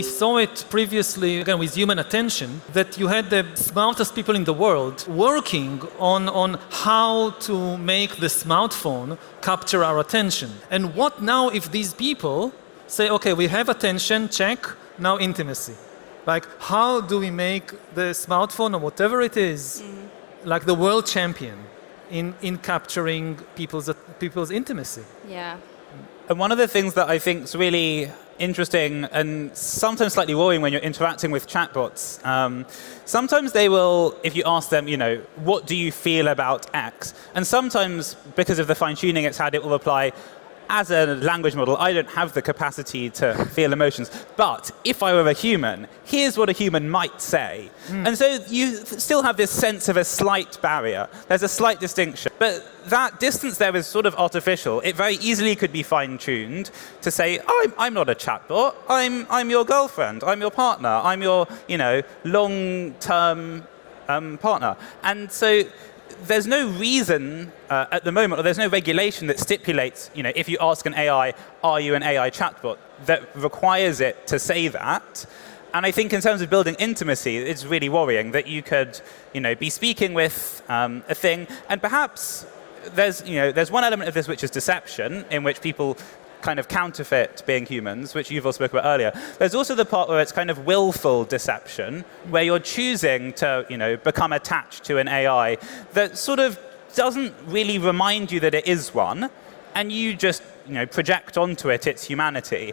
We saw it previously, again, with human attention, that you had the smartest people in the world working on how to make the smartphone capture our attention. And what now if these people say, okay, we have attention, check, now intimacy. Like, how do we make the smartphone or whatever it is, like the world champion in capturing people's intimacy? Yeah. And one of the things that I think is really interesting and sometimes slightly worrying when you're interacting with chatbots, sometimes they will, if you ask them, what do you feel about X? And sometimes, because of the fine-tuning it's had, it will reply, as a language model, I don't have the capacity to feel emotions. But if I were a human, here's what a human might say. And so you still have this sense of a slight barrier. There's a slight distinction. But that distance there is sort of artificial. It very easily could be fine-tuned to say, I'm not a chatbot. I'm your girlfriend. I'm your partner. I'm your, long-term partner. And so there's no reason at the moment, or there's no regulation that stipulates, if you ask an AI, are you an AI chatbot, that requires it to say that. And I think in terms of building intimacy, it's really worrying that you could, be speaking with a thing, and perhaps there's one element of this which is deception, in which people kind of counterfeit being humans, which Yuval spoke about earlier. There's also the part where it's kind of willful deception, where you're choosing to, become attached to an AI that sort of doesn't really remind you that it is one, and you just, project onto it its humanity.